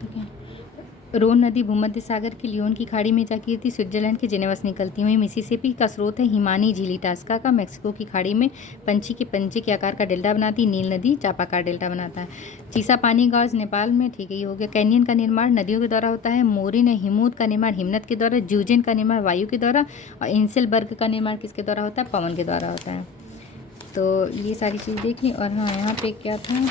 ठीक है। रोन नदी भूमध्य सागर के लियोन की खाड़ी में जाती है, स्विट्जरलैंड के जेनेवा से निकलती है। वहीं मिसिसिपी का स्रोत है हिमानी झील इटास्का का, मैक्सिको की खाड़ी में पंछी के पंजे के आकार का डेल्टा बनाती है। नील नदी चापाकार डेल्टा बनाता है। चीसा पानी गाज नेपाल में, ठीक है ये हो गया। कैनियन का निर्माण नदियों के द्वारा होता है। मोरिन हिमूद का निर्माण हिमनद के द्वारा। ज्यूजेन का निर्माण वायु के द्वारा। और इंसेलबर्ग का निर्माण किसके द्वारा होता है? पवन के द्वारा होता है। तो ये सारी चीज़ देख ली। और हाँ, यहाँ पे क्या था,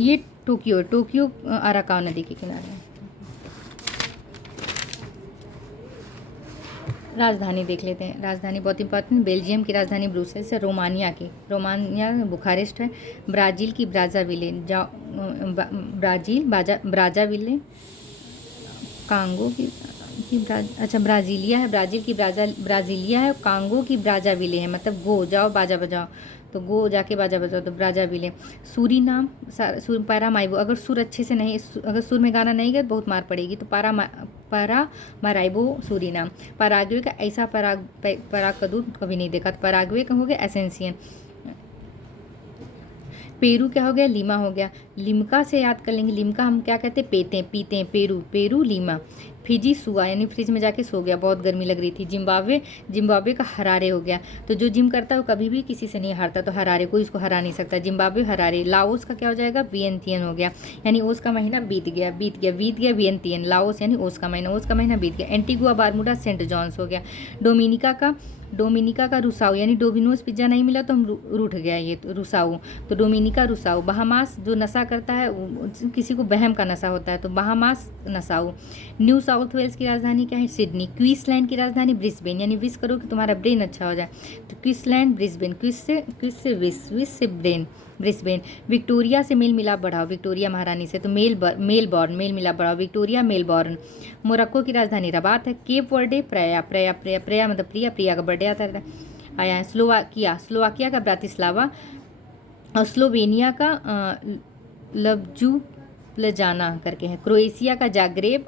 ये टोक्यो अराकावा नदी के किनारे। राजधानी देख लेते हैं। राजधानी बहुत इंपॉर्टेंट। बेल्जियम की राजधानी ब्रुसेल्स है। रोमानिया ब्रुखारेस्ट है। ब्राज़ील की ब्राज़ाविले, ब्राज़ाविले। कांगो की ब्राज़ीलिया है। ब्राज़ील की ब्राज़ीलिया है। कांगो की ब्राज़ाविले है, मतलब गो जाओ बाजा बजाओ, तो गो जाके बाजा बजाओ, तो ब्राज़ाविले। सूरीनाम, पैरामाइबो, अगर सुर अच्छे से नहीं, अगर सुर में गाना नहीं गया तो बहुत मार पड़ेगी, तो पैरामाराइबो सूरीनाम। पराग्वे का ऐसा पराग का दूध कभी नहीं देखा, तो पराग्वे का हो गया एसेंसियन। पेरू क्या हो गया? लीमा हो गया। लिमका से याद कर लेंगे। लिमका हम क्या कहते हैं? पीते हैं। Peru Lima. फिजी सुआ, यानी फ्रिज में जाके सो गया, बहुत गर्मी लग रही थी। जिम्बाब्वे का हरारे हो गया। तो जो जिम करता है वो कभी भी किसी से नहीं हारता, तो हरारे, कोई इसको हरा नहीं सकता। Zimbabwe Harare. लाओस का क्या हो जाएगा? वियंतियन हो गया, यानी ओस का महीना बीत गया वियंतियन। लाओस यानी ओस का महीना बीत गया। एंटीगुआ बारमूडा सेंट जॉन्स हो गया। डोमिनिका का रुसाऊ, यानी डोमिनोज पिज्ज़ा नहीं मिला तो हम रूठ गया, ये तो रुसाऊ, तो डोमिनिका रुसाऊ। बहामास, जो नशा करता है, किसी को बहम का नशा होता है, तो Bahamas Nassau. New South Wales की राजधानी क्या है? सिडनी। क्वींसलैंड की राजधानी ब्रिस्बेन, यानी विश करो कि तुम्हारा ब्रेन अच्छा हो जाए, तो क्वींसलैंड ब्रिस्बेन। विश से ब्रेन, ब्रिस्बेन। विक्टोरिया से मेल मिलाप बढ़ाओ, विक्टोरिया महारानी से, तो मेलबॉर्न, मेल मिलाप बढ़ाओ, विक्टोरिया मेलबॉर्न। मोरक्को की राजधानी रबात है। केप वर्डे प्रया मतलब प्रिया का बर्थडे आया है। स्लोवाकिया का ब्रातिस्लावा। और स्लोवेनिया का लब्जुब्लजाना करके है। क्रोएशिया का जाग्रेब,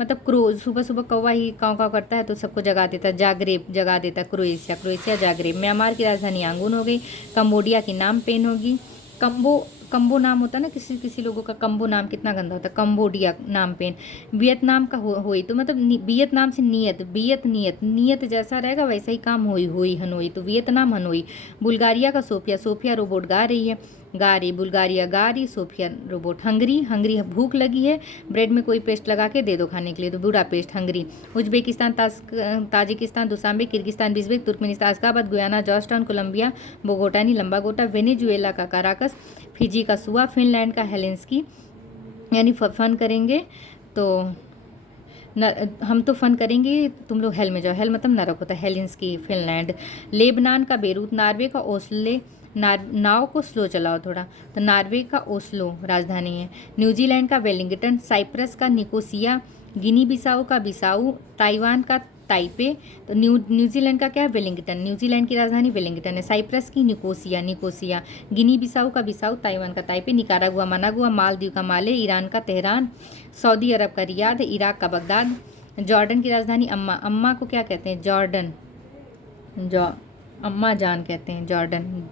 मतलब सुबह सुबह कौवा ही काँव काँव करता है तो सबको जगा देता है, जाग्रेब जगा देता है। Croatia Zagreb. म्यांमार की राजधानी यांगून हो गई। कंबोडिया की नाम पेन होगी। कंबो नाम होता है ना, किसी लोगों का कंबो नाम कितना गंदा होता है, कंबोडिया नाम पेन। वियतनाम का होई, तो मतलब वियतनाम से नियत जैसा रहेगा वैसा ही काम होई हनोई, तो वियतनाम हनोई। बुल्गारिया का सोफिया रोबोट गा रही, बुल्गारिया गा रही, सोफिया रोबोट। हंगरी भूख लगी है, ब्रेड में कोई पेस्ट लगा के दे दो खाने के लिए, तो Budapest, Hungary. Uzbekistan, Tajikistan, Dushanbe, Kyrgyzstan, Bishkek, Turkmenistan, Ashgabat, Guyana, Georgetown, Colombia, Bogota नहीं लंबा गोटा, वेनेजुएला का काराकस, फिजी का सुआ, फिनलैंड का हेलेंस्की। यानी फन करेंगे तो हम तो फन करेंगे, तुम लोग हेल में जाओ। हेल मतलब नरक होता है, हेलेंस्की फिनलैंड। लेबनान का बेरूत। नॉर्वे का ओस्ले, नाव को स्लो चलाओ थोड़ा, तो नॉर्वे का ओस्लो राजधानी है। न्यूजीलैंड का वेलिंगटन। साइप्रस का निकोसिया। गिनी बिसाऊ का बिसाऊ। ताइवान का ताइपे। तो न्यूजीलैंड का क्या है? वेलिंगटन। न्यूजीलैंड की राजधानी वेलिंगटन है। साइप्रस की निकोसिया। गिनी बिसाऊ का बिसाऊ। ताइवान का ताइपे। Nicaragua Managua. मालदीव का माले। ईरान का तेहरान। सऊदी अरब का रियाद। इराक का बगदाद। जॉर्डन की राजधानी अम्मा को क्या कहते हैं? जॉर्डन, अम्मा जान कहते हैं, जॉर्डन।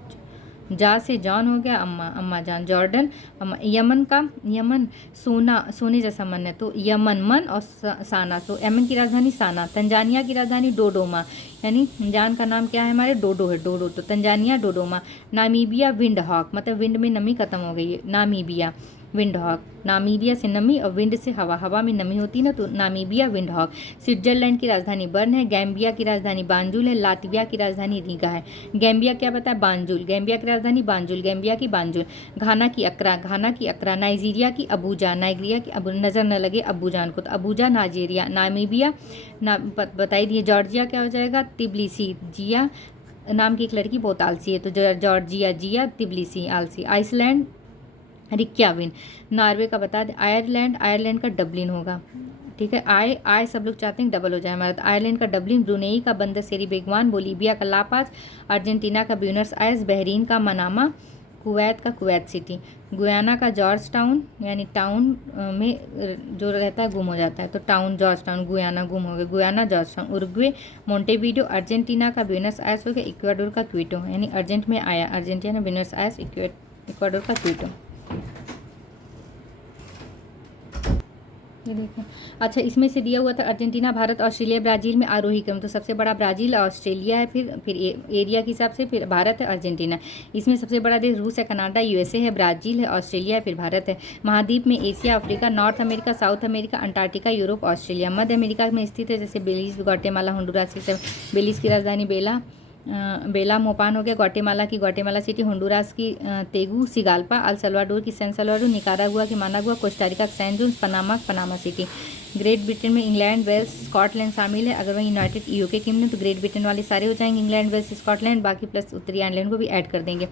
जा से जॉन हो गया, अम्मा जान, जॉर्डन अम्मा। यमन सोने जैसा मन है, तो यमन मन और साना, तो यमन की राजधानी साना। तंजानिया की राजधानी डोडोमा, यानी जान का नाम क्या है हमारे? डोडो है, डोडो, तो तंजानिया डोडोमा। नामीबिया विंड हॉक, मतलब विंड में नमी खत्म हो गई है, नामीबिया विंड हॉक। नामीबिया से नमी और विंड से हवा में नमी होती है ना, तो नामीबिया विंड हॉक। स्विट्जरलैंड की राजधानी बर्न है। गैम्बिया की राजधानी बांजुल है। लातविया की राजधानी रीगा है। गैम्बिया क्या पता है? बांजुल। गैम्बिया की राजधानी बांजुल, गैम्बिया की बांजुल। घाना की अक्रा। नाइजीरिया की अबूजा, नज़र न लगे अबूजान को, तो अबूजा नाइजीरिया। नामीबिया बताई दिए। जॉर्जिया क्या हो जाएगा? तिब्लिसी। जिया नाम की एक लड़की बहुत आलसी है, तो जॉर्जिया, जिया तिब्लिसी आलसी। आइसलैंड रिक्याविन। नॉर्वे का बता दें आयरलैंड का डबलिन होगा, ठीक है। आय सब लोग चाहते हैं डबल हो जाए हमारा, तो आयरलैंड का डबलिन। ब्रुनेई का बंदर सेरी बेगवान। बोलीविया का लापाज। अर्जेंटीना का ब्यूनस आयर्स। बहरीन का मनामा। कुवैत का कुवैत सिटी। गुयाना का जॉर्ज टाउन, यानी टाउन में जो रहता है गुम हो जाता है, तो टाउन जॉर्ज टाउन। गुयाना गुम हो गया, Guyana George town. Uruguay Montevideo. Argentina का ब्यूनस आयर्स हो गया। इक्वाडोर का क्विटो, यानी अर्जेंट में आया, अर्जेंटीना ब्यूनस आयर्स, इक्वाडोर का क्विटो। ये देखें। अच्छा, इसमें से दिया हुआ था अर्जेंटीना, भारत, ऑस्ट्रेलिया, ब्राज़ील में आरोही क्रम, तो सबसे बड़ा ब्राज़ील, ऑस्ट्रेलिया है, फिर एरिया के हिसाब से फिर भारत है, अर्जेंटीना। इसमें सबसे बड़ा देश रूस है, कनाडा, यूएसए है, ब्राज़ील है, ऑस्ट्रेलिया है, फिर भारत है। महाद्वीप में Asia, Africa, North America, South America, Antarctica, Europe, Australia. मध्य अमेरिका में स्थित है जैसे बेलीज, ग्वाटेमाला, होंडुरास। बेलीज की राजधानी बेला मोपान हो गया, ग्वाटेमाला सिटी, होंडुरास की तेगुसिगाल्पा, अल सल्वाडोर की सैन सल्वाडोर, निकारागुआ की मानागुआ, कोस्टारिका का San Jose, Panama City. Great Britain में इंग्लैंड, वेल्स, स्कॉटलैंड शामिल है। अगर वह यूनाइटेड यूके किंगडम तो ग्रेट ब्रिटेन वाले सारे हो जाएंगे, इंग्लैंड, वेल्स, स्कॉटलैंड, बाकी प्लस उत्तरी आयरलैंड को भी ऐड कर देंगे।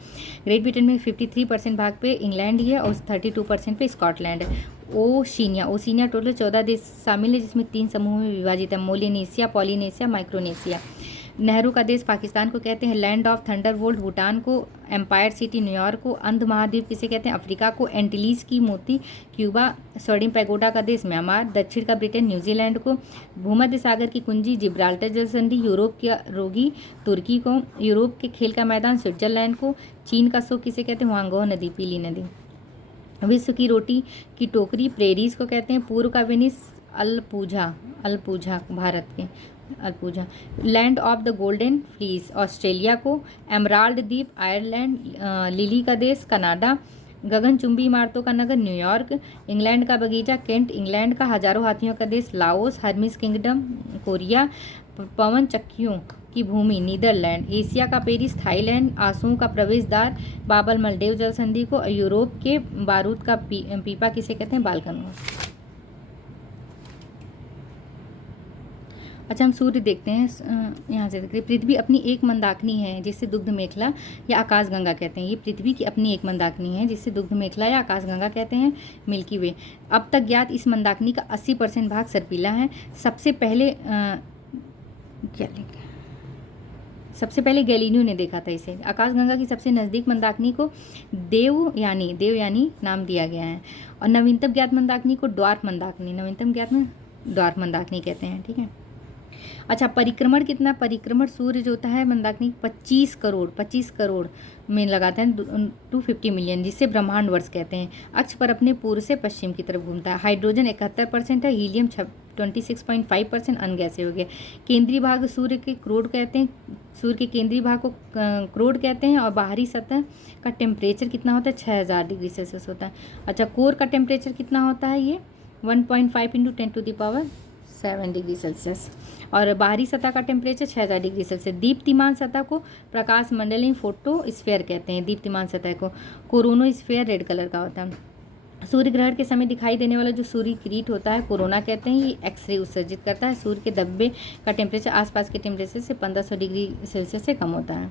ग्रेट ब्रिटेन में 53% भाग पे इंग्लैंड ही है और 32% पे स्कॉटलैंड है। ओशिनिया टोटल 14 देश शामिल है, जिसमें 3 समूहों में विभाजित है, मोलिनेशिया, पॉलिनेशिया, माइक्रोनेशिया। नेहरू का देश पाकिस्तान को कहते हैं, लैंड ऑफ थंडरबोल्ट भूटान को, एम्पायर सिटी न्यूयॉर्क को, अंध महाद्वीप किसे कहते हैं, अफ्रीका को, एंटिलीज की मोती क्यूबा, स्वर्णिम पैगोडा का देश म्यांमार, दक्षिण का ब्रिटेन न्यूजीलैंड को, भूमध्य सागर की कुंजी जिब्राल्टर जल संधि, यूरोप के रोगी तुर्की को, यूरोप के खेल का मैदान स्विट्जरलैंड को, चीन का सो किसे कहते हैं, हुआंगो नदी, पीली नदी। विश्व की रोटी की टोकरी प्रेरीज को कहते हैं, पूर्व का वेनिस अल्पूझा भारत के Alappuzha. Land of the golden fleece Australia को, एमराल्ड द्वीप आयरलैंड, लिली का देश कनाडा, गगनचुंबी इमारतों का नगर न्यूयॉर्क, इंग्लैंड का बगीचा केंट इंग्लैंड का, हजारों हाथियों का देश लाओस, हर्मिस किंगडम कोरिया, पवन चक्कियों की भूमि नीदरलैंड, एशिया का पेरिस थाईलैंड, आंसुओं का प्रवेश द्वार बाबल मलडेव जल संधि को, यूरोप के बारूद का पीपा किसे कहते हैं, बालकन। अच्छा, हम सूर्य देखते हैं यहाँ से देखते हैं। पृथ्वी अपनी एक मंदाकिनी है जिसे दुग्ध मेखला या आकाश गंगा कहते हैं। ये पृथ्वी की अपनी एक मंदाकिनी है जिसे दुग्ध मेखला या आकाश गंगा कहते हैं, मिल्की वे। अब तक ज्ञात इस मंदाकिनी का 80% भाग सर्पिला है। सबसे पहले गैलीलियो ने देखा था इसे। आकाशगंगा की सबसे नज़दीक मंदाकिनी को देवयानी नाम दिया गया है। और नवीनतम ज्ञात मंदाकिनी को ड्वार्फ मंदाकिनी कहते हैं। ठीक है। अच्छा, परिक्रमण कितना, परिक्रमण सूर्य जो होता है मंदाकिनी 25 करोड़ में लगाते हैं, 250 मिलियन, जिसे ब्रह्मांड वर्ष कहते हैं। अक्ष पर अपने पूर्व से पश्चिम की तरफ घूमता है। हाइड्रोजन 71% है, हीलियम 26.5% अनगैसें हो गए। केंद्रीय भाग सूर्य के क्रोड कहते हैं, सूर्य के केंद्रीय भाग को क्रोड कहते हैं। और बाहरी सतह का टेम्परेचर कितना होता है, 6000 डिग्री सेल्सियस होता है। अच्छा, कोर का टेम्परेचर कितना होता है, ये 1.5 × 10⁷ डिग्री सेल्सियस। और बाहरी सतह का टेम्परेचर 6000 डिग्री सेल्सियस। दीप्तिमान सतह को प्रकाश मंडलीय फोटोस्फीयर कहते हैं। दीप्तिमान सतह को कोरोनोस्फीयर रेड कलर का होता है। सूर्य ग्रहण के समय दिखाई देने वाला जो सूर्य किरीट होता है कोरोना कहते हैं। ये एक्सरे उत्सर्जित करता है। सूर्य के धब्बे का टेम्परेचर आसपास के टेम्परेचर से 1500 डिग्री सेल्सियस से कम होता है।